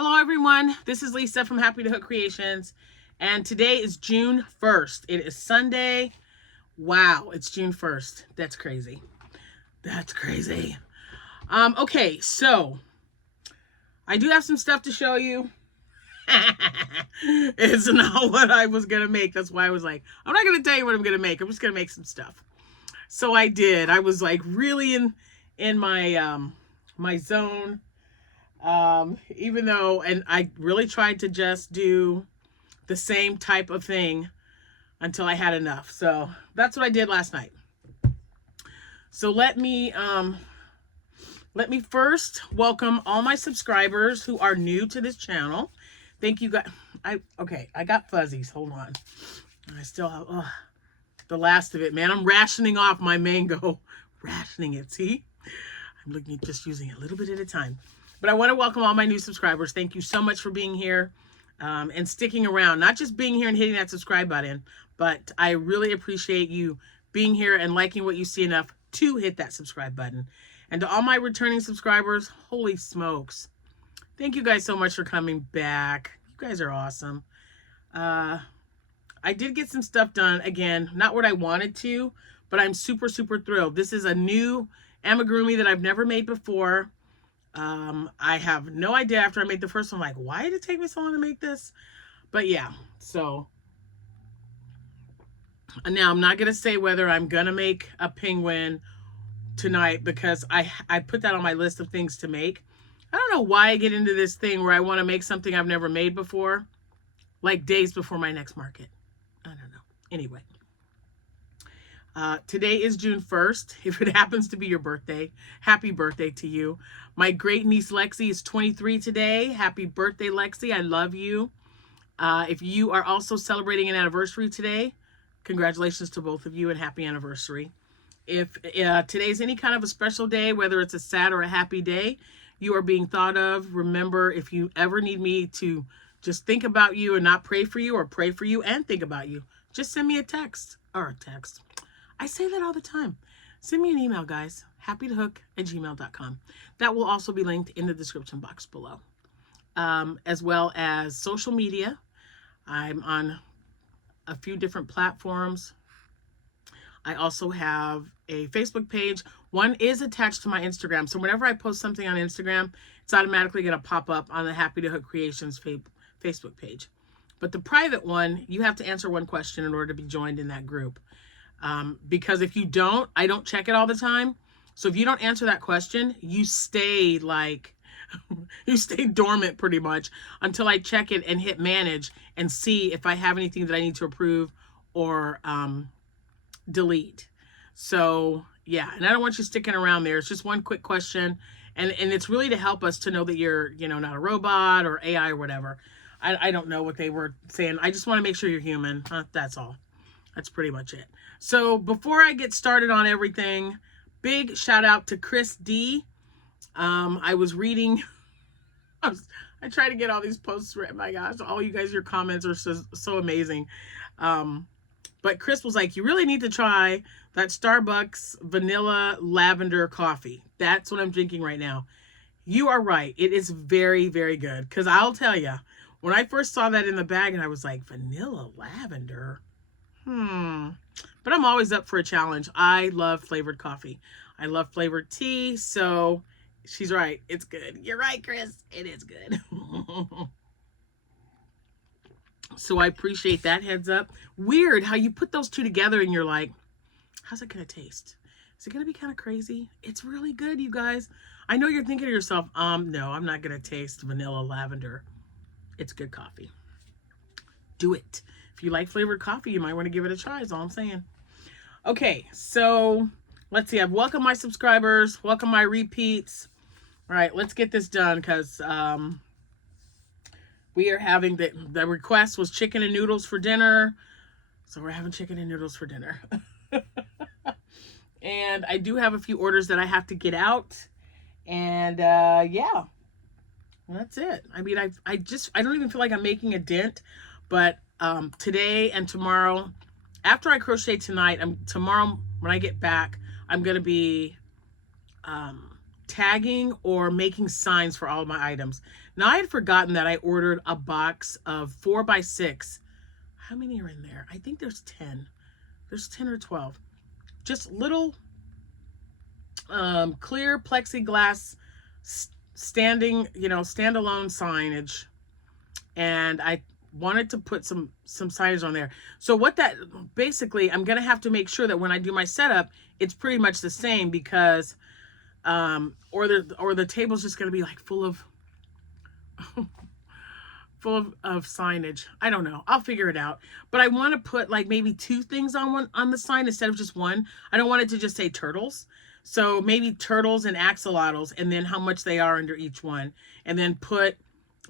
Hello everyone, this is Lisa from Happytohook Creations, and today is June 1st. It is Sunday. Wow, it's June 1st. That's crazy. That's crazy. Okay, so I do have some stuff to show you. It's not what I was gonna make. That's why I was like, I'm not gonna tell you what I'm gonna make. I'm just gonna make some stuff. So I did. I was like really in my my zone. Even though, and I really tried to just do the same type of thing until I had enough. So that's what I did last night. So let me first welcome all my subscribers who are new to this channel. Thank you guys. I got fuzzies. Hold on. I still have the last of it, man. I'm rationing off my mango. Rationing it. See? I'm looking at just using a little bit at a time. But I want to welcome all my new subscribers. Thank you so much for being here and sticking around. Not just being here and hitting that subscribe button, but I really appreciate you being here and liking what you see enough to hit that subscribe button. And to all my returning subscribers, holy smokes. Thank you guys so much for coming back. You guys are awesome. I did get some stuff done. Again, not what I wanted to, but I'm super, super thrilled. This is a new amigurumi that I've never made before. I have no idea after I made the first one, like, why did it take me so long to make this? But yeah, so now I'm not going to say whether I'm going to make a penguin tonight because I put that on my list of things to make. I don't know why I get into this thing where I want to make something I've never made before, like days before my next market. I don't know. Anyway. Today is June 1st. If it happens to be your birthday, happy birthday to you. My great niece Lexi is 23 today. Happy birthday, Lexi. I love you. If you are also celebrating an anniversary today, congratulations to both of you and happy anniversary. If today's any kind of a special day, whether it's a sad or a happy day, you are being thought of. Remember, if you ever need me to just think about you and not pray for you, or pray for you and think about you, just send me a text or a text. I say that all the time. Send me an email, guys. happytohook@gmail.com. That will also be linked in the description box below. As well as social media. I'm on a few different platforms. I also have a Facebook page. One is attached to my Instagram. So whenever I post something on Instagram, it's automatically going to pop up on the Happytohook Creations Facebook page. But the private one, you have to answer one question in order to be joined in that group. Because if you don't, I don't check it all the time. So if you don't answer that question, you stay like, you stay dormant pretty much until I check it and hit manage and see if I have anything that I need to approve or delete. So yeah, and I don't want you sticking around there. It's just one quick question. And it's really to help us to know that you're, not a robot or AI or whatever. I don't know what they were saying. I just want to make sure you're human. That's all. That's pretty much it. So before I get started on everything, big shout out to Chris D. I was reading, I try to get all these posts written. My gosh, all you guys, your comments are so amazing. But Chris was like, you really need to try that Starbucks vanilla lavender coffee. That's what I'm drinking right now. You are right. It is very, very good. Because I'll tell you, when I first saw that in the bag and I was like, vanilla lavender? But I'm always up for a challenge. I love flavored coffee. I love flavored tea. So she's right. It's good. You're right, Chris. It is good. So I appreciate that heads up. Weird how you put those two together and you're like, how's it going to taste? Is it going to be kind of crazy? It's really good, you guys. I know you're thinking to yourself, no, I'm not going to taste vanilla lavender. It's good coffee. Do it. If you like flavored coffee, you might want to give it a try, is all I'm saying. Okay, so let's see. I've welcomed my subscribers, welcome my repeats. All right, let's get this done because we are having the request was chicken and noodles for dinner. So we're having chicken and noodles for dinner. And I do have a few orders that I have to get out. And yeah, that's it. I mean, I don't even feel like I'm making a dent, but today and tomorrow, after I crochet tonight, tomorrow when I get back, I'm going to be tagging or making signs for all of my items. Now, I had forgotten that I ordered a box of 4x6. How many are in there? I think there's 10. There's 10 or 12. Just little clear plexiglass standalone signage. And I wanted to put some signage on there. So what that basically, I'm gonna have to make sure that when I do my setup, it's pretty much the same, because or the table's just gonna be like full of signage. I don't know. I'll figure it out. But I want to put like maybe 2 things on the sign instead of just one. I don't want it to just say turtles. So maybe turtles and axolotls, and then how much they are under each one, and then put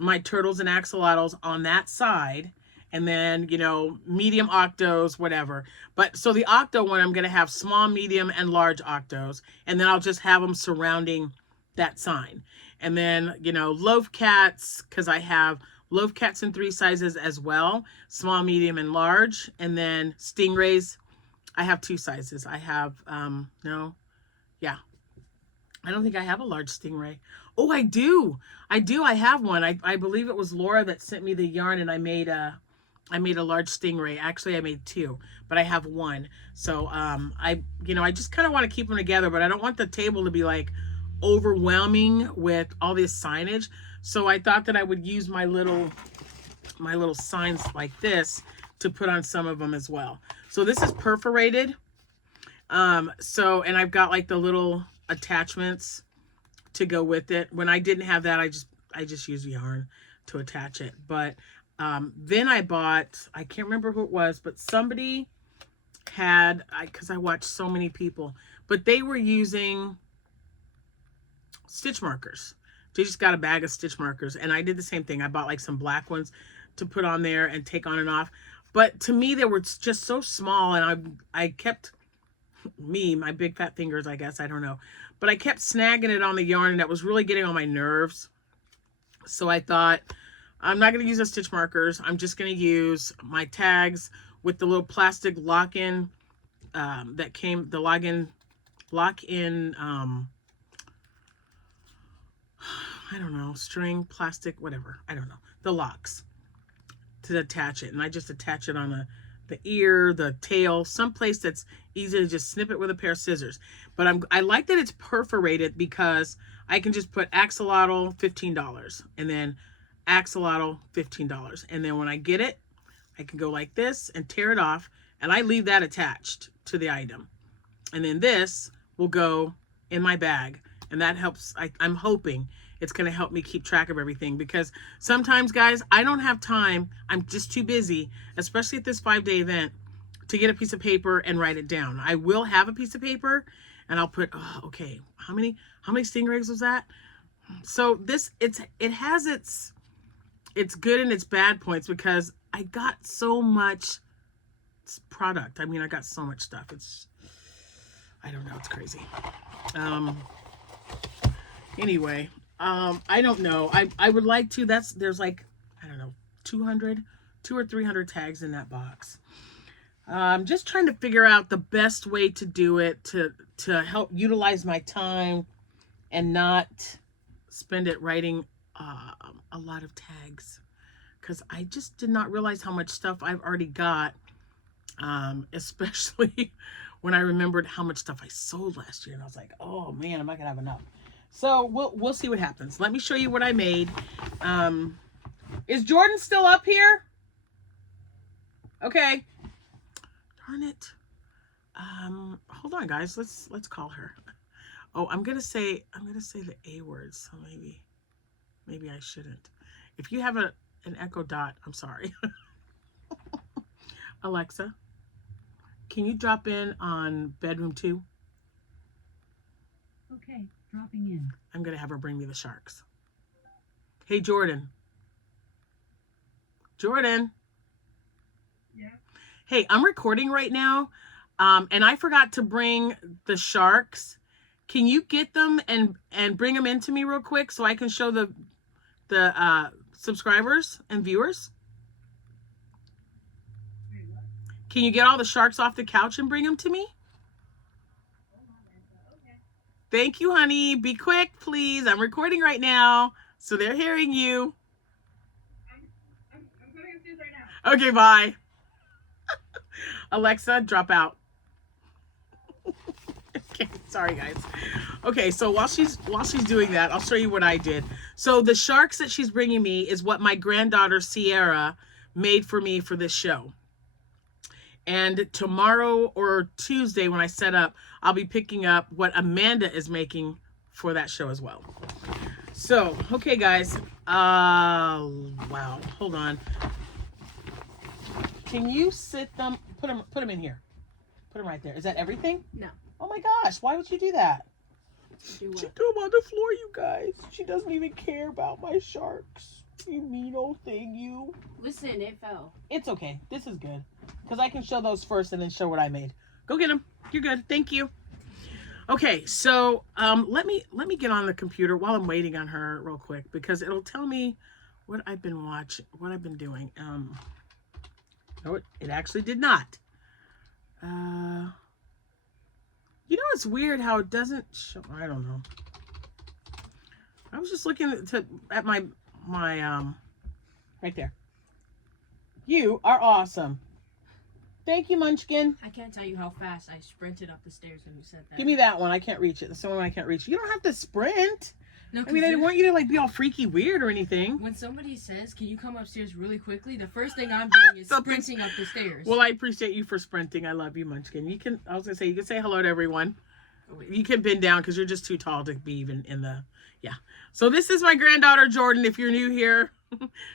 my turtles and axolotls on that side, and then, you know, medium octos, whatever. But so the octo one, I'm going to have small, medium, and large octos, and then I'll just have them surrounding that sign. And then, you know, loaf cats, because I have loaf cats in 3 sizes as well, small, medium, and large. And then stingrays, I have 2 sizes. I have, I don't think I have a large stingray. Oh, I do. I have one. I believe it was Laura that sent me the yarn, and I made a large stingray. Actually, I made 2, but I have 1. So I just kind of want to keep them together, but I don't want the table to be like overwhelming with all this signage. So I thought that I would use my little signs like this to put on some of them as well. So this is perforated. And I've got like the little attachments to go with it. When I didn't have that, I just used yarn to attach it. But then I bought, I can't remember who it was, but somebody had, because I watched so many people, but they were using stitch markers. They just got a bag of stitch markers, and I did the same thing. I bought like some black ones to put on there and take on and off. But to me, they were just so small, and I kept, my big fat fingers, I guess, I don't know. But I kept snagging it on the yarn, and that was really getting on my nerves. So I thought, I'm not going to use the stitch markers. I'm just going to use my tags with the little plastic lock-in that came, the lock-in, I don't know, string, plastic, whatever. I don't know. The locks to attach it. And I just attach it on the ear, the tail, someplace that's easy to just snip it with a pair of scissors. But I like that it's perforated, because I can just put axolotl, $15, and then axolotl, $15. And then when I get it, I can go like this and tear it off, and I leave that attached to the item. And then this will go in my bag, and that helps. I'm hoping it's going to help me keep track of everything, because sometimes, guys, I don't have time. I'm just too busy, especially at this 5-day event, to get a piece of paper and write it down. I will have a piece of paper, and I'll put, oh, okay, how many stingrays was that? So this, it has its good and its bad points, because I got so much product. I mean, I got so much stuff. I don't know, it's crazy. Anyway, I don't know. I would like to, there's like, I don't know, 200 or 300 tags in that box. I'm just trying to figure out the best way to do it to help utilize my time and not spend it writing a lot of tags, because I just did not realize how much stuff I've already got, especially when I remembered how much stuff I sold last year, and I was like, oh man, I'm not gonna have enough. So we'll see what happens. Let me show you what I made. Is Jordan still up here? Okay. Darn it. Hold on, guys. Let's call her. Oh, I'm gonna say the A word, so maybe I shouldn't. If you have an Echo Dot, I'm sorry. Alexa, can you drop in on bedroom 2? Okay, dropping in. I'm gonna have her bring me the sharks. Hey, Jordan. Jordan. Yeah. Hey, I'm recording right now, and I forgot to bring the sharks. Can you get them and bring them into me real quick so I can show the subscribers and viewers? Can you get all the sharks off the couch and bring them to me? Okay. Thank you, honey. Be quick, please. I'm recording right now, so they're hearing you. I'm going upstairs right now. Okay, bye. Alexa, drop out. Okay, sorry guys. Okay, so while she's doing that, I'll show you what I did. So the sharks that she's bringing me is what my granddaughter Sierra made for me for this show. And tomorrow or Tuesday when I set up, I'll be picking up what Amanda is making for that show as well. So, okay guys. Wow. Hold on. Can you sit them, put them in here. Put them right there. Is that everything? No. Oh my gosh, why would you do that? Do what? She threw them on the floor, you guys. She doesn't even care about my sharks. You mean old thing, you. Listen, it fell. It's okay. This is good. Because I can show those first and then show what I made. Go get them. You're good. Thank you. Okay, so let me get on the computer while I'm waiting on her real quick because it'll tell me what I've been watching, what I've been doing. No, it actually did not. You know, it's weird how it doesn't show. I don't know. I was just looking at my right there. You are awesome. Thank you, Munchkin. I can't tell you how fast I sprinted up the stairs when you said that. Give me that one. I can't reach it. That's the one I can't reach. You don't have to sprint. No, I mean, I didn't want you to like be all freaky weird or anything. When somebody says, "Can you come upstairs really quickly?" the first thing I'm doing is sprinting up the stairs. Well, I appreciate you for sprinting. I love you, Munchkin. You can. I was gonna say you can say hello to everyone. Oh, you can bend down because you're just too tall to be even in the. Yeah. So this is my granddaughter Jordan. If you're new here,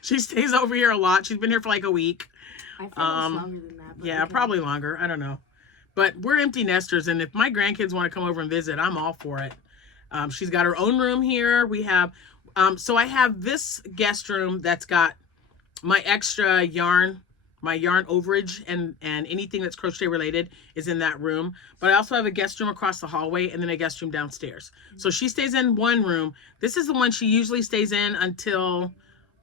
she stays over here a lot. She's been here for like a week. I feel it's longer than that. But Yeah, probably longer. I don't know. But we're empty nesters, and if my grandkids want to come over and visit, I'm all for it. She's got her own room here. We have, so I have this guest room that's got my extra yarn, my yarn overage, and anything that's crochet related is in that room. But I also have a guest room across the hallway and then a guest room downstairs. So she stays in one room. This is the one she usually stays in until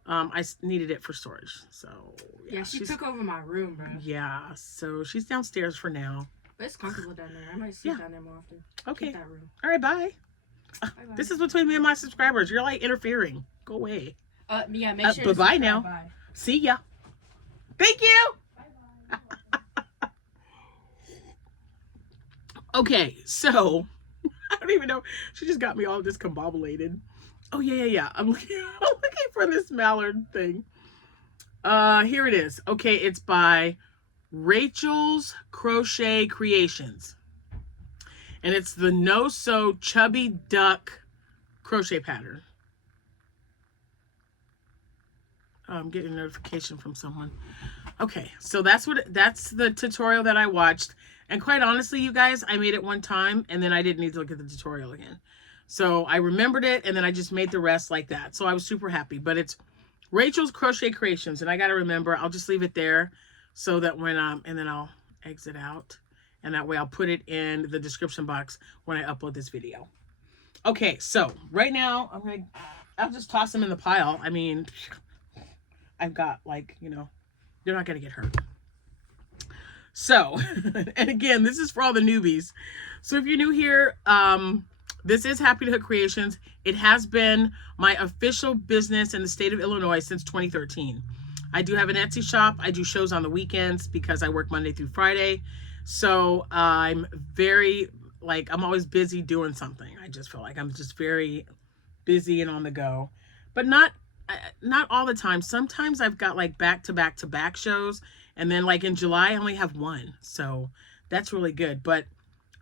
I needed it for storage. So yeah, she took over my room, bro. Yeah, so she's downstairs for now. But it's comfortable down there. I might sleep down there more often. Okay. Keep that room. All right, bye. Bye-bye. This is between me and my subscribers. You're like interfering. Go away. Yeah, make sure. Bye-bye now. Bye. See ya. Thank you. Bye-bye. Okay, so I don't even know. She just got me all discombobulated. Oh yeah. I'm looking for this mallard thing. Here it is. Okay, it's by Rachel's Crochet Creations. And it's the No Sew Chubby Duck crochet pattern. Oh, I'm getting a notification from someone. Okay, so that's the tutorial that I watched. And quite honestly, you guys, I made it one time and then I didn't need to look at the tutorial again. So I remembered it and then I just made the rest like that. So I was super happy. But it's Rachel's Crochet Creations. And I got to remember, I'll just leave it there so that when, and then I'll exit out. And that way I'll put it in the description box when I upload this video. Okay, so right now I'll just toss them in the pile. I mean, I've got like, you know, they're not going to get hurt. So, and again, this is for all the newbies. So if you're new here, this is Happytohook Creations. It has been my official business in the state of Illinois since 2013. I do have an Etsy shop. I do shows on the weekends because I work Monday through Friday. So I'm very, I'm always busy doing something. I just feel like I'm just very busy and on the go, but not all the time. Sometimes I've got like back-to-back shows. And then like in July, I only have one. So that's really good. But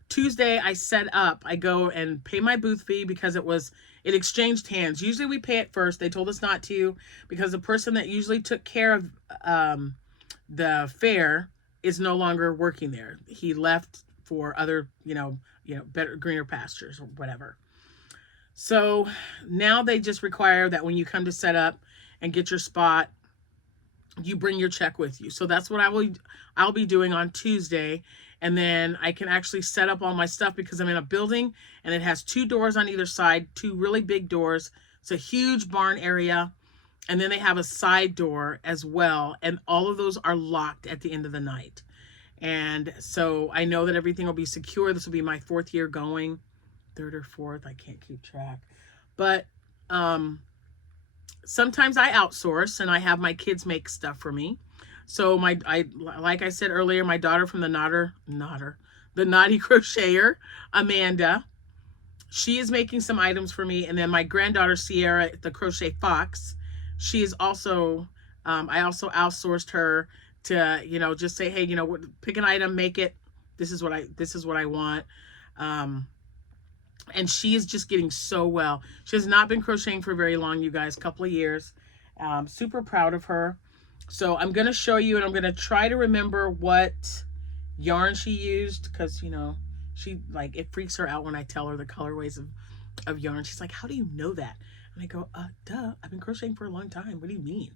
Tuesday I set up, I go and pay my booth fee because it exchanged hands. Usually we pay it first. They told us not to because the person that usually took care of the fair is no longer working there. He left for other, better, greener pastures or whatever. So now they just require that when you come to set up and get your spot, you bring your check with you. So that's what I'll be doing on Tuesday. And then I can actually set up all my stuff because I'm in a building and it has 2 doors on either side, 2 really big doors. It's a huge barn area. And then they have a side door as well. And all of those are locked at the end of the night. And so I know that everything will be secure. This will be my 4th year going. 3rd or 4th. I can't keep track. But sometimes I outsource and I have my kids make stuff for me. So like I said earlier, my daughter from the Naughty Crocheter, Amanda, she is making some items for me. And then my granddaughter, Sierra, the Crochet Fox, she is also, I also outsourced her to, you know, just say, hey, you know, pick an item, make it. This is what I want. And she is just getting so well. She has not been crocheting for very long, you guys, a couple of years. Super proud of her. So I'm going to show you, and I'm going to try to remember what yarn she used, because, you know, she, like, it freaks her out when I tell her the colorways of yarn. She's like, how do you know that? And I go, duh, I've been crocheting for a long time. What do you mean?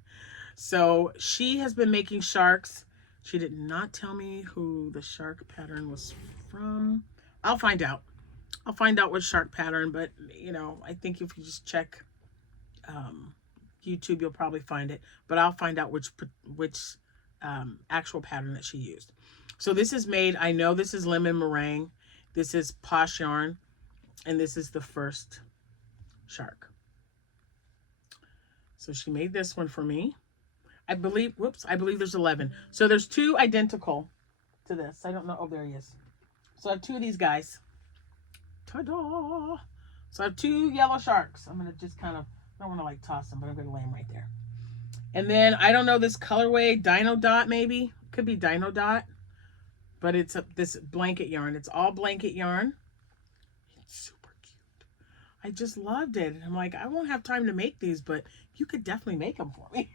So she has been making sharks. She did not tell me who the shark pattern was from. I'll find out. I'll find out what shark pattern, but, you know, I think if you just check YouTube, you'll probably find it. But I'll find out which actual pattern that she used. So this is made, I know this is lemon meringue. This is Posh yarn. And this is the first shark. So she made this one for me. I believe there's 11. So there's 2 identical to this. I don't know. Oh, there he is. So I have 2 of these guys. Ta-da! So I have 2 yellow sharks. I'm going to just kind of, I don't want to like toss them, but I'm going to lay them right there. And then I don't know this colorway, Dino Dot maybe. Could be Dino Dot. But it's this blanket yarn. It's all blanket yarn. It's super cute. I just loved it. I'm like, I won't have time to make these, but you could definitely make them for me.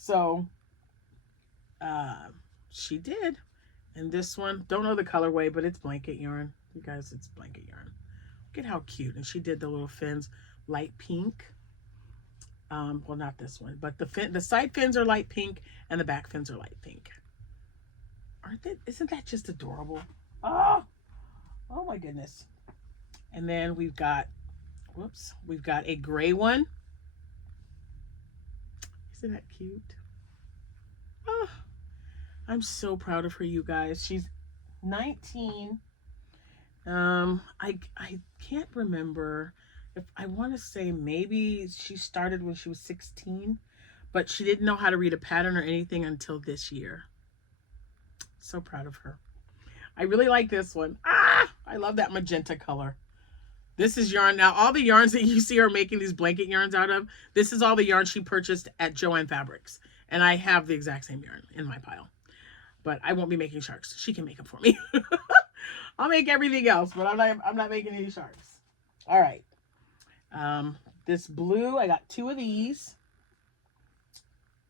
So she did. And this one, don't know the colorway, but it's blanket yarn. You guys, it's blanket yarn. Look at how cute. And she did the little fins, light pink. Well, not this one, but the side fins are light pink and the back fins are light pink. Aren't they? Isn't that just adorable? Oh my goodness. And then we've got, we've got a gray one. Isn't that cute? Oh, I'm so proud of her, you guys. She's 19. I can't remember if I want to say maybe she started when she was 16, but she didn't know how to read a pattern or anything until this year. So proud of her. I really like this one. I love that magenta color. This is yarn. Now, all the yarns that you see her making these blanket yarns out of, this is all the yarn she purchased at Joann Fabrics. And I have the exact same yarn in my pile. But I won't be making sharks. She can make them for me. I'll make everything else, but I'm not making any sharks. All right. This blue, I got 2 of these.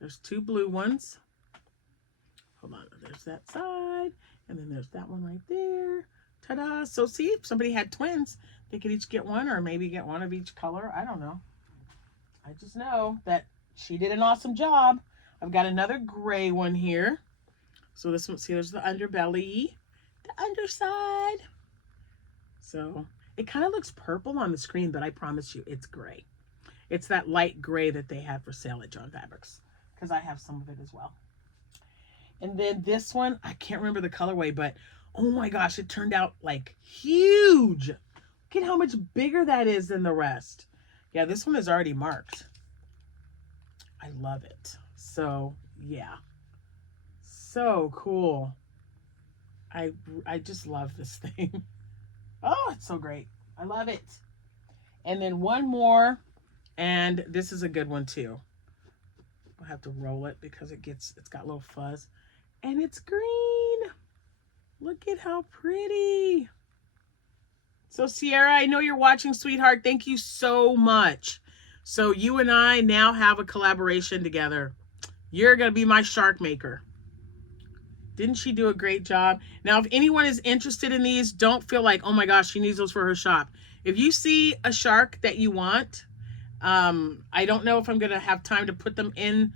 There's 2 blue ones. Hold on. There's that side. And then there's that one right there. Ta-da. So see, if somebody had twins, they could each get one, or maybe get one of each color. I don't know. I just know that she did an awesome job. I've got another gray one here. So this one, see, there's the underbelly, the underside. So it kind of looks purple on the screen, but I promise you it's gray. It's that light gray that they have for sale at Joann Fabrics, because I have some of it as well. And then this one, I can't remember the colorway, but oh my gosh, it turned out like huge. Look at how much bigger that is than the rest. Yeah, this one is already marked. I love it. So yeah, so cool. I just love this thing. Oh, it's so great. I love it. And then one more, and this is a good one too. I'll have to roll it because it's got a little fuzz. And it's green. Look at how pretty. So Sierra, I know you're watching, sweetheart. Thank you so much. So you and I now have a collaboration together. You're going to be my shark maker. Didn't she do a great job? Now, if anyone is interested in these, don't feel like, oh my gosh, she needs those for her shop. If you see a shark that you want, I don't know if I'm going to have time to put them in,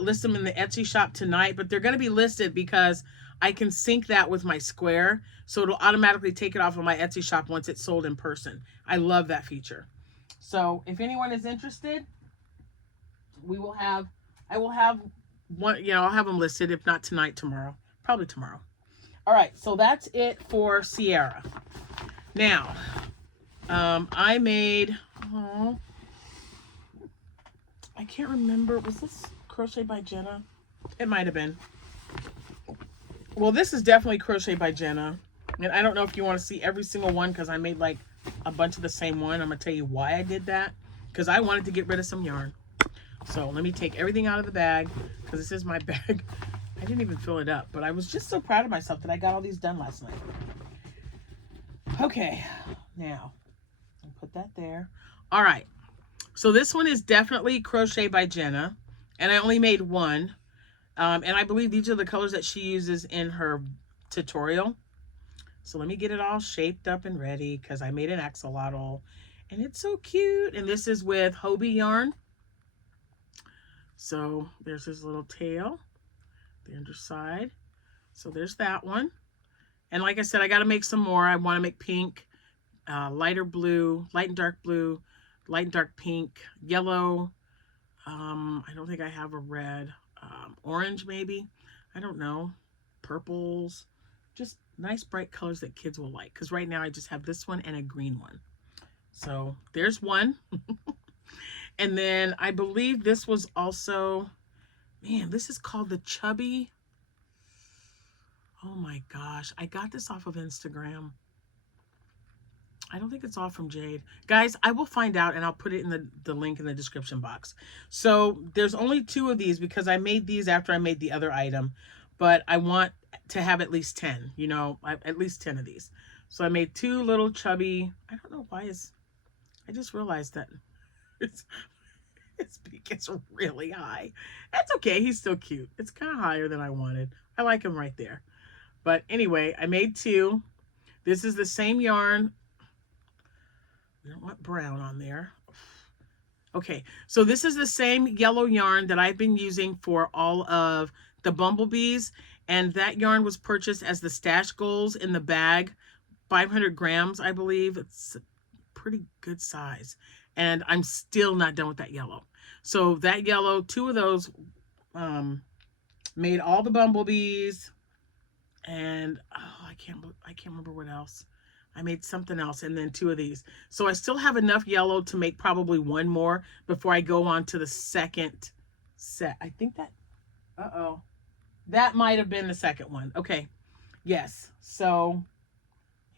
list them in the Etsy shop tonight, but they're going to be listed because I can sync that with my square. So it'll automatically take it off of my Etsy shop once it's sold in person. I love that feature. So if anyone is interested, I will have one, you know, I'll have them listed. If not tonight, tomorrow, probably tomorrow. All right. So that's it for Sierra. Now, I made, oh, I can't remember. Was this Crochet by Jenna? It might have been. Well, this is definitely Crochet by Jenna. And I don't know if you want to see every single one because I made like a bunch of the same one. I'm going to tell you why I did that. Because I wanted to get rid of some yarn. So let me take everything out of the bag because this is my bag. I didn't even fill it up, but I was just so proud of myself that I got all these done last night. Okay, now I'll put that there. All right, so this one is definitely Crochet by Jenna, and I only made one. And I believe these are the colors that she uses in her tutorial. So let me get it all shaped up and ready because I made an axolotl, and it's so cute. And this is with Hobie yarn. So there's his little tail, the underside. So there's that one. And like I said, I got to make some more. I want to make pink, lighter blue, light and dark blue, light and dark pink, yellow. I don't think I have a red. Orange maybe. I don't know. Purples. Just nice bright colors that kids will like. Because right now I just have this one and a green one. So there's one. And then I believe this was also, man, this is called the Chubby. Oh my gosh. I got this off of Instagram. I don't think it's all from Jade. Guys, I will find out and I'll put it in the link in the description box. So there's only 2 of these because I made these after I made the other item. But I want to have at least 10, you know, at least 10 of these. So I made 2 little chubby, I don't know why I just realized that his beak is really high. That's okay, he's still cute. It's kind of higher than I wanted. I like him right there. But anyway, I made 2. This is the same yarn. We don't want brown on there. Okay, so this is the same yellow yarn that I've been using for all of the bumblebees. And that yarn was purchased as the stash goals in the bag. 500 grams, I believe. It's a pretty good size. And I'm still not done with that yellow. So that yellow, 2 of those made all the bumblebees. And oh, I can't remember what else. I made something else and then 2 of these. So I still have enough yellow to make probably 1 more before I go on to the second set. I think that, that might have been the second one. Okay. Yes. So,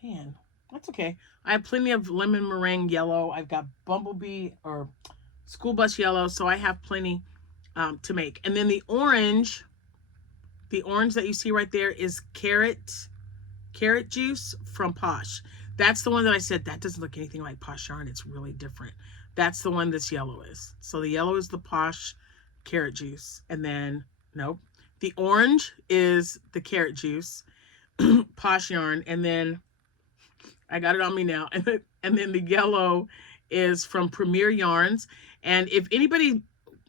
man, that's okay. I have plenty of lemon meringue yellow. I've got bumblebee or school bus yellow. So I have plenty to make. And then the orange that you see right there is carrot juice from Posh. That's the one that I said that doesn't look anything like Posh yarn. It's really different. That's the one this yellow is. So the yellow is the Posh carrot juice. And then, nope. The orange is the carrot juice, Posh yarn. And then, I got it on me now. And then the yellow is from Premier Yarns. And if anybody,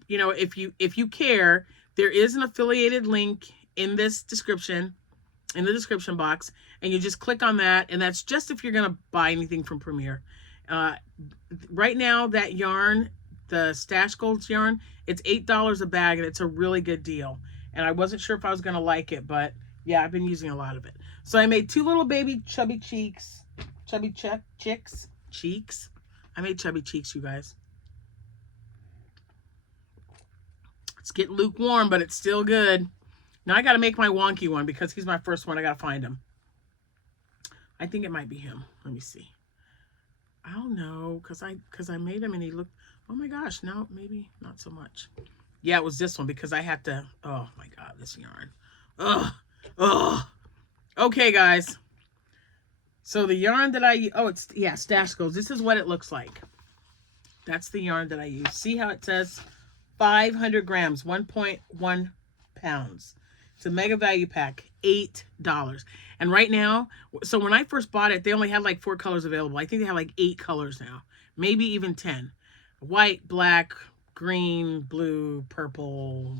you know, if you care, there is an affiliated link in this description, in the description box, and you just click on that, and that's just if you're gonna buy anything from Premier. Right now, that yarn, the Stash Golds yarn, it's $8 a bag, and it's a really good deal. And I wasn't sure if I was gonna like it, but yeah, I've been using a lot of it. So I made 2 little baby chubby cheeks. I made chubby cheeks, you guys. It's getting lukewarm, but it's still good. Now I got to make my wonky one because he's my first one. I got to find him. I think it might be him. Let me see. I don't know because I made him and he looked. Oh my gosh, no, maybe not so much. Yeah, it was this one because I had to. Oh my God, this yarn. Ugh. Okay, guys. So the yarn that it's Stash Goals. This is what it looks like. That's the yarn that I use. See how it says 500 grams, 1.1 pounds. It's a mega value pack, $8. And right now, so when I first bought it, they only had like 4 colors available. I think they have like 8 colors now, maybe even 10. White, black, green, blue, purple,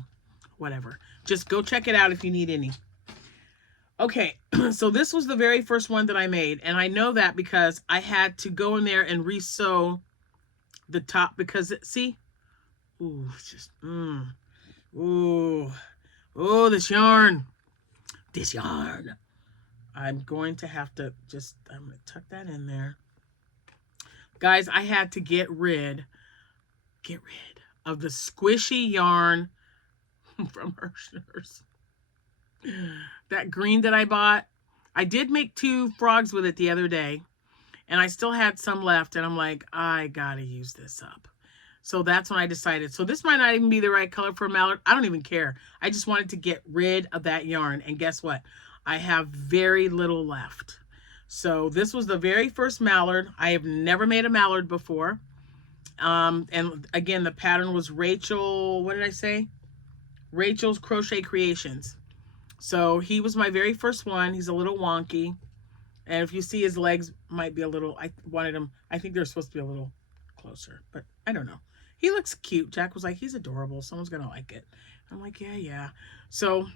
whatever. Just go check it out if you need any. Okay, so this was the very first one that I made. And I know that because I had to go in there and re-sew the top because, see? Ooh, it's just, ooh. Oh, this yarn. I'm going to have to I'm going to tuck that in there. Guys, I had to get rid of the squishy yarn from Hirschner's. That green that I bought. I did make 2 frogs with it the other day, and I still had some left, and I'm like, I gotta use this up. So that's when I decided. So this might not even be the right color for a mallard. I don't even care. I just wanted to get rid of that yarn, and guess what? I have very little left. So this was the very first mallard. I have never made a mallard before. And again, the pattern was Rachel, what did I say? Rachel's Crochet Creations. So he was my very first one. He's a little wonky. And if you see his legs might be a little, I wanted him, I think they're supposed to be a little closer, but I don't know. He looks cute. Jack was like, he's adorable. Someone's going to like it. I'm like, yeah. So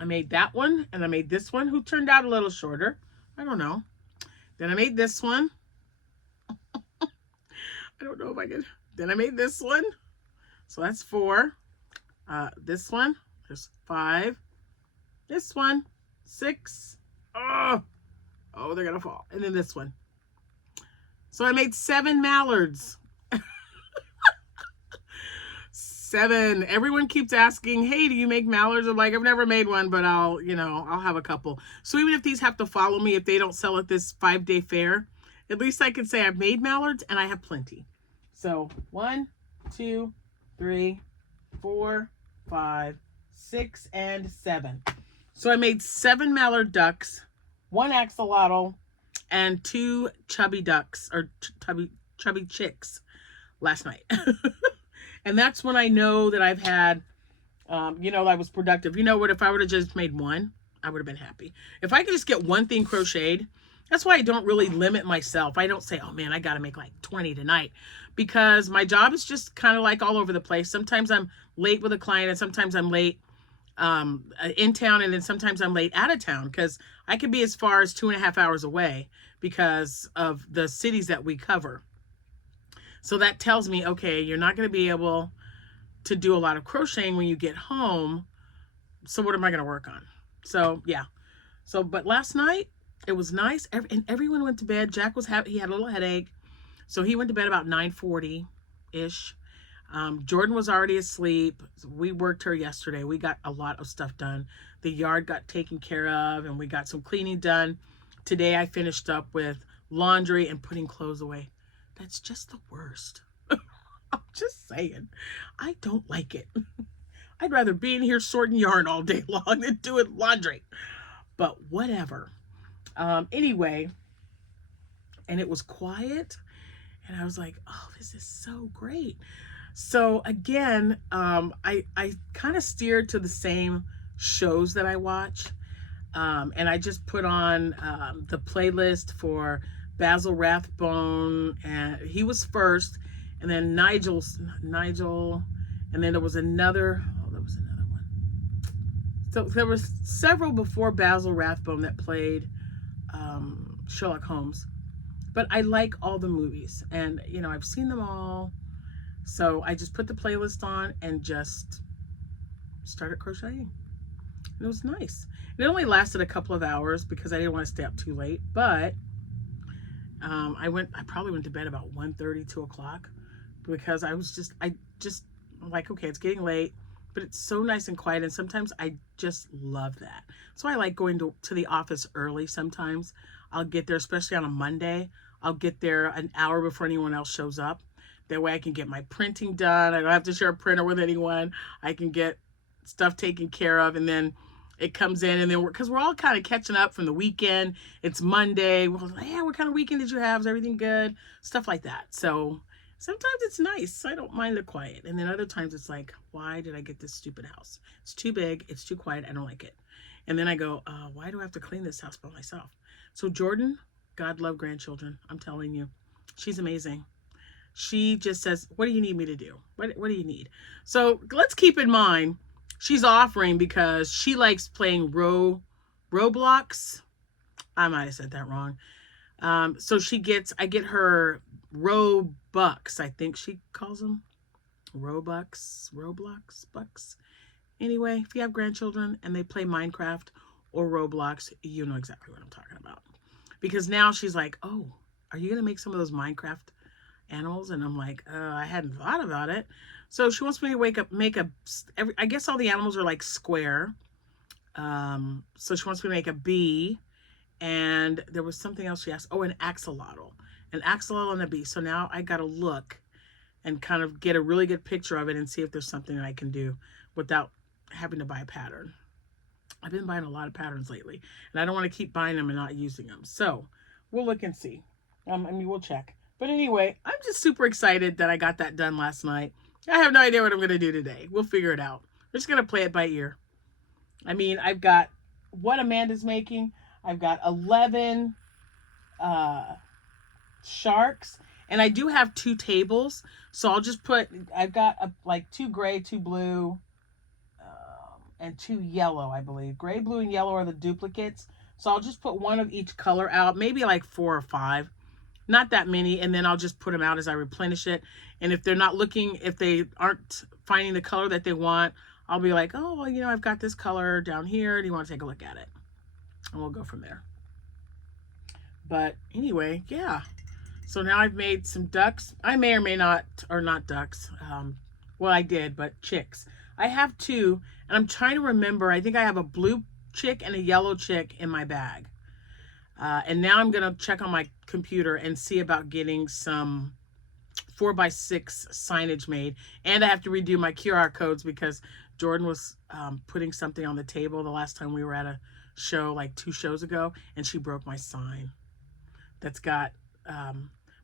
I made that one, and I made this one, who turned out a little shorter. I don't know. Then I made this one. I don't know if I could. Then I made this one. So that's 4. This one, there's 5. This one, 6. Oh, they're going to fall. And then this one. So I made 7 mallards. 7. Everyone keeps asking, hey, do you make mallards? I'm like, I've never made one, but I'll have a couple. So even if these have to follow me, if they don't sell at this 5-day fair, at least I can say I've made mallards and I have plenty. So 1, 2, 3, 4, 5, 6, and 7. So I made 7 mallard ducks, 1 axolotl, and 2 chubby ducks, or chubby chicks last night. And that's when I know that I've had, I was productive. You know what? If I would have just made 1, I would have been happy. If I could just get 1 thing crocheted, that's why I don't really limit myself. I don't say, oh man, I got to make like 20 tonight, because my job is just kind of like all over the place. Sometimes I'm late with a client, and sometimes I'm late in town, and then sometimes I'm late out of town, because I could be as far as 2.5 hours away because of the cities that we cover. So that tells me, okay, you're not going to be able to do a lot of crocheting when you get home. So what am I going to work on? So yeah. But last night it was nice, and everyone went to bed. Jack he had a little headache, so he went to bed about 9:40 ish. Jordan was already asleep. We worked her yesterday. We got a lot of stuff done. The yard got taken care of, and we got some cleaning done. Today I finished up with laundry and putting clothes away. That's just the worst. I'm just saying. I don't like it. I'd rather be in here sorting yarn all day long than doing laundry. But whatever. Anyway, and it was quiet, and I was like, oh, this is so great. So again, I kind of steered to the same shows that I watch. And I just put on the playlist for Basil Rathbone, and he was first, and then Nigel, and then there was another one. So there was several before Basil Rathbone that played Sherlock Holmes, but I like all the movies, and I've seen them all, so I just put the playlist on and just started crocheting. It was nice. It only lasted a couple of hours because I didn't want to stay up too late, but I probably went to bed about 1:30, 2 o'clock, because I just like, okay, it's getting late, but it's so nice and quiet, and sometimes I just love that. So I like going to the office early sometimes. I'll get there, especially on a Monday. I'll get there an hour before anyone else shows up. That way I can get my printing done. I don't have to share a printer with anyone. I can get stuff taken care of, and then it comes in, and then because we're all kind of catching up from the weekend. It's Monday. We're like, yeah, what kind of weekend did you have? Is everything good? Stuff like that. So sometimes it's nice. I don't mind the quiet. And then other times it's like, why did I get this stupid house? It's too big. It's too quiet. I don't like it. And then I go, why do I have to clean this house by myself? So Jordan, God love grandchildren. I'm telling you, she's amazing. She just says, what do you need me to do? What do you need? So let's keep in mind, she's offering because she likes playing Roblox. I might have said that wrong. So I get her Robux, I think she calls them. Roblox, Bucks. Anyway, if you have grandchildren and they play Minecraft or Roblox, you know exactly what I'm talking about. Because now she's like, oh, are you going to make some of those Minecraft animals? And I'm like, I hadn't thought about it. So she wants me to I guess all the animals are like square. So she wants me to make a bee. And there was something else she asked. Oh, an axolotl. An axolotl and a bee. So now I got to look and kind of get a really good picture of it and see if there's something that I can do without having to buy a pattern. I've been buying a lot of patterns lately, and I don't want to keep buying them and not using them. So we'll look and see. We'll check. But anyway, I'm just super excited that I got that done last night. I have no idea what I'm going to do today. We'll figure it out. We're just going to play it by ear. I mean, I've got what Amanda's making. I've got 11 sharks, and I do have 2 tables. So I'll just I've got like 2 gray, 2 blue, and 2 yellow, I believe. Gray, blue, and yellow are the duplicates. So I'll just put one of each color out, maybe like 4 or 5. Not that many, and then I'll just put them out as I replenish it. And if they're not looking, if they aren't finding the color that they want, I'll be like, oh, well, you know, I've got this color down here. Do you want to take a look at it? And we'll go from there. But anyway, yeah. So now I've made some ducks. I may or may not, or not ducks. Well, I did, but chicks. I have 2, and I'm trying to remember. I think I have a blue chick and a yellow chick in my bag. And now I'm going to check on my computer and see about getting some 4x6 signage made. And I have to redo my QR codes because Jordan was putting something on the table the last time we were at a show like 2 shows ago, and she broke my sign that's got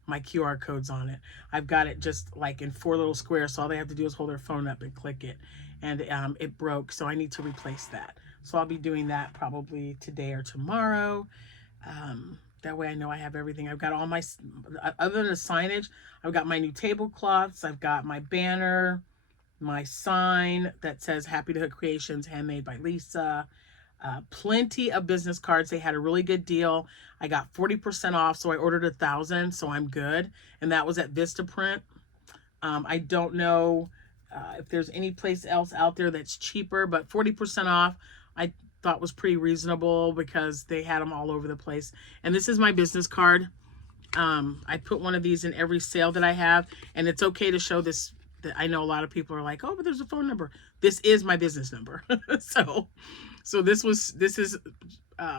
my QR codes on it. I've got it just like in 4 little squares, so all they have to do is hold their phone up and click it, and it broke, so I need to replace that. So I'll be doing that probably today or tomorrow. That way I know I have everything. I've got all my, other than the signage, I've got my new tablecloths, I've got my banner, my sign that says Happytohook Creations, handmade by Lisa. Plenty of business cards. They had a really good deal. I got 40% off, so I ordered 1,000, so I'm good. And that was at Vistaprint. I don't know if there's any place else out there that's cheaper, but 40% off I thought was pretty reasonable because they had them all over the place. And this is my business card. I put one of these in every sale that I have, and it's okay to show this. I know a lot of people are like, oh, but there's a phone number. This is my business number. So this is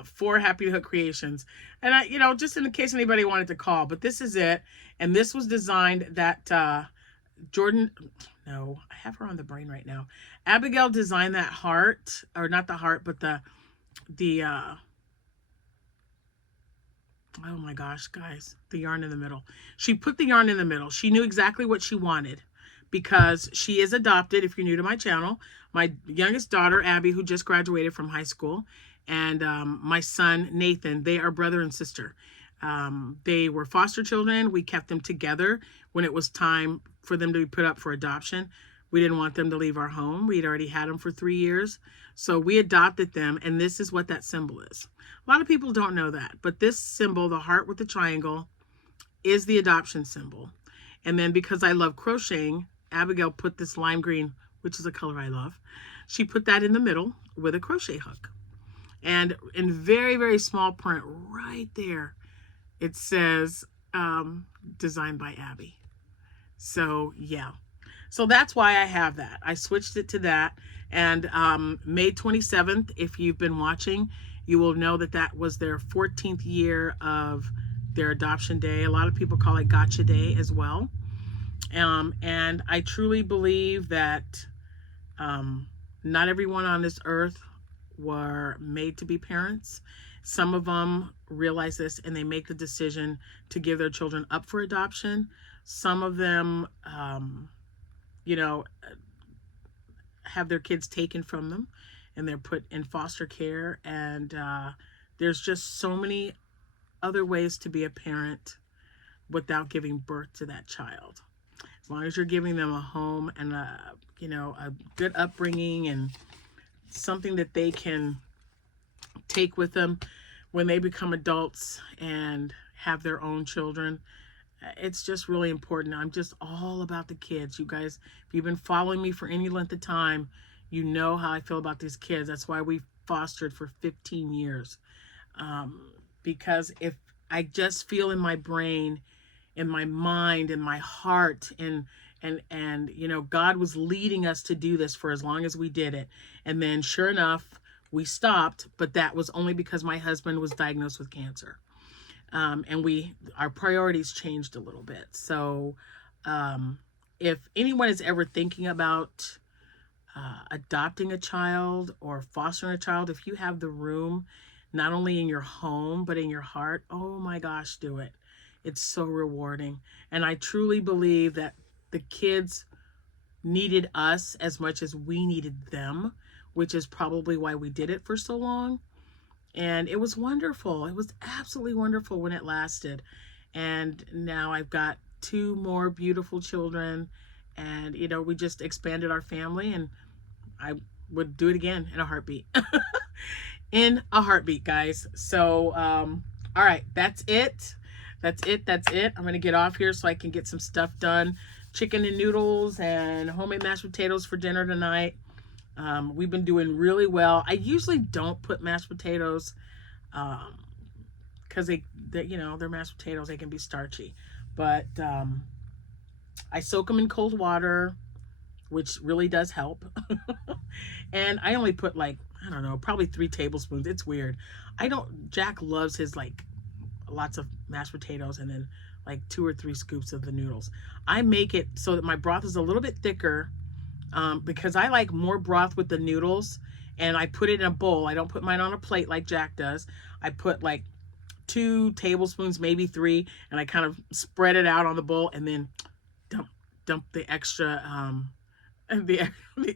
for Happytohook Creations. And I, you know, just in case anybody wanted to call, but this is it. And this was designed that Jordan, no, I have her on the brain right now. Abigail designed that heart, or not the heart, but the oh my gosh, guys, the yarn in the middle. She put the yarn in the middle. She knew exactly what she wanted because she is adopted. If you're new to my channel, my youngest daughter, Abby, who just graduated from high school, and my son, Nathan, they are brother and sister. They were foster children. We kept them together when it was time for them to be put up for adoption. We didn't want them to leave our home. We'd already had them for 3 years. So we adopted them, and this is what that symbol is. A lot of people don't know that, but this symbol, the heart with the triangle, is the adoption symbol. And then because I love crocheting, Abigail put this lime green, which is a color I love. She put that in the middle with a crochet hook. And in very, very small print right there, it says designed by Abby. So yeah. So that's why I have that. I switched it to that. And May 27th, if you've been watching, you will know that that was their 14th year of their adoption day. A lot of people call it Gotcha Day as well. And I truly believe that not everyone on this earth were made to be parents. Some of them realize this and they make the decision to give their children up for adoption. Some of them, you know, have their kids taken from them and they're put in foster care. And there's just so many other ways to be a parent without giving birth to that child. As long as you're giving them a home and you know, a good upbringing and something that they can take with them when they become adults and have their own children. It's just really important. I'm just all about the kids. You guys, if you've been following me for any length of time, you know how I feel about these kids. That's why we fostered for 15 years. Because if I just feel in my brain, in my mind, in my heart, and you know, God was leading us to do this for as long as we did it. And then sure enough, we stopped, but that was only because my husband was diagnosed with cancer. And our priorities changed a little bit. So if anyone is ever thinking about adopting a child or fostering a child, if you have the room, not only in your home, but in your heart, oh my gosh, do it. It's so rewarding. And I truly believe that the kids needed us as much as we needed them, which is probably why we did it for so long. And it was wonderful. It was absolutely wonderful when it lasted. And now I've got 2 more beautiful children. And, you know, we just expanded our family, and I would do it again in a heartbeat. In a heartbeat, guys. So, all right, that's it. That's it. I'm going to get off here so I can get some stuff done. Chicken and noodles and homemade mashed potatoes for dinner tonight. We've been doing really well. I usually don't put mashed potatoes because they, you know, they're mashed potatoes. They can be starchy. But I soak them in cold water, which really does help. And I only put like, I don't know, probably 3 tablespoons. It's weird. Jack loves his like lots of mashed potatoes and then like 2 or 3 scoops of the noodles. I make it so that my broth is a little bit thicker because I like more broth with the noodles, and I put it in a bowl. I don't put mine on a plate like Jack does. I put like 2 tablespoons, maybe 3, and I kind of spread it out on the bowl and then dump the extra the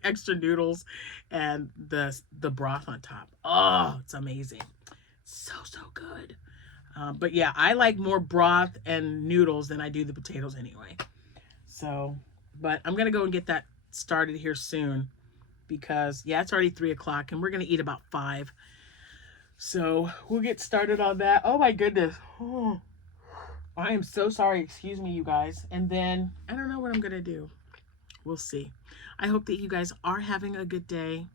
extra noodles and the broth on top. Oh, it's amazing. So good. But yeah, I like more broth and noodles than I do the potatoes anyway. So, but I'm going to go and get that started here soon because, yeah, it's already 3 o'clock and we're going to eat about 5. So we'll get started on that. Oh my goodness. Oh, I am so sorry. Excuse me, you guys. And then I don't know what I'm going to do. We'll see. I hope that you guys are having a good day,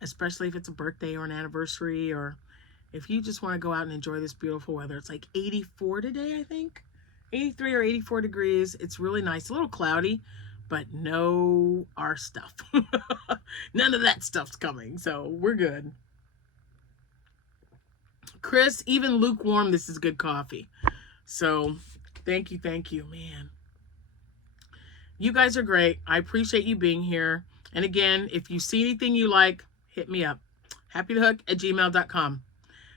especially if it's a birthday or an anniversary, or if you just want to go out and enjoy this beautiful weather. It's like 84 today, I think. 83 or 84 degrees. It's really nice. A little cloudy, but no our stuff. None of that stuff's coming, so we're good. Chris, even lukewarm, this is good coffee. So thank you, man. You guys are great. I appreciate you being here. And again, if you see anything you like, hit me up. Happytohook@gmail.com.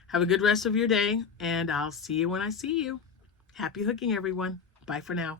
Have a good rest of your day, and I'll see you when I see you. Happy hooking, everyone. Bye for now.